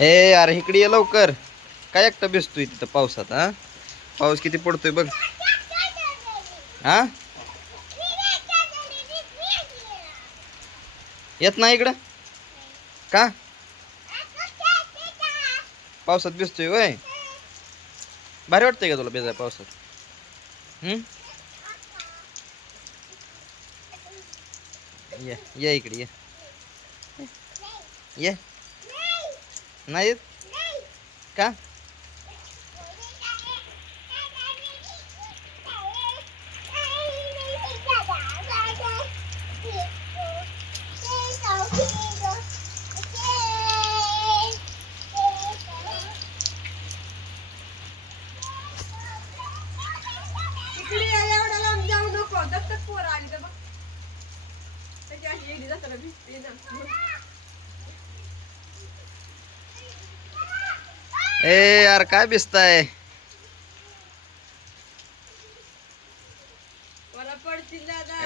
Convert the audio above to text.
ए अरे इकडे ये लवकर. काय एकटा भिजतोय तिथं पावसात? हा, पाऊस किती पडतोय बघ. हा, येत नाही इकडं का? पावसात भिजतोय वय. भारी वाटतंय का तुला भिजाय पावसात? हम्म. ये इकडे ये. ये. नाही येत का? इकडे या, एवढ्या लांब जाऊ नको. दत्तक पोरं आली तर बघ. त्याची अशी येडी जाताना भिजते ना. ए यार काय भिजताय? मला पडतील दादा.